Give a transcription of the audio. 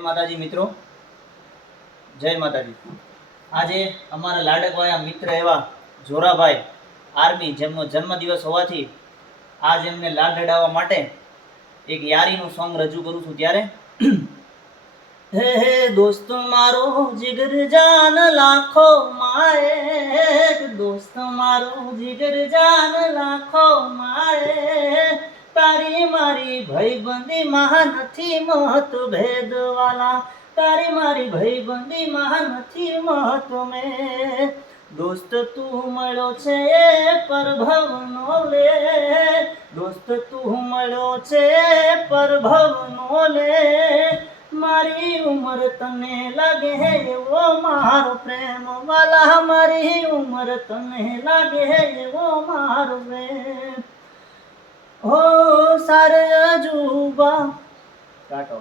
જય માતાજી મિત્રો, જય માતાજી। આજે અમારા લાડકવાયા મિત્ર એવા જોરાભાઈ આર્મી, જેમનો જન્મદિવસ હોવાથી આજ એમને લાડ લડાવવા માટે એક યારીનું સોંગ રજૂ કરું છું। ત્યારે હે હે દોસ્ત મારો જીગર જાન લાખો માએ, દોસ્ત મારો જીગર જાન લાખો માએ, તારી મારી ભાઈબંધી માં નથી મત ભેદ વાલા, તારી મારી ભાઈબંધી માં નથી મત મેં। દોસ્ત તું મળ્યો છે પરભવનો લે, દોસ્ત તું મળ્યો છે પરભવનો લે, મારી ઉંમર તને લાગે એવો મારો પ્રેમ વાલા, મારી ઉંમર તને લાગે એવો મારો પ્રેમ। હો સારે અજુબા કાટો।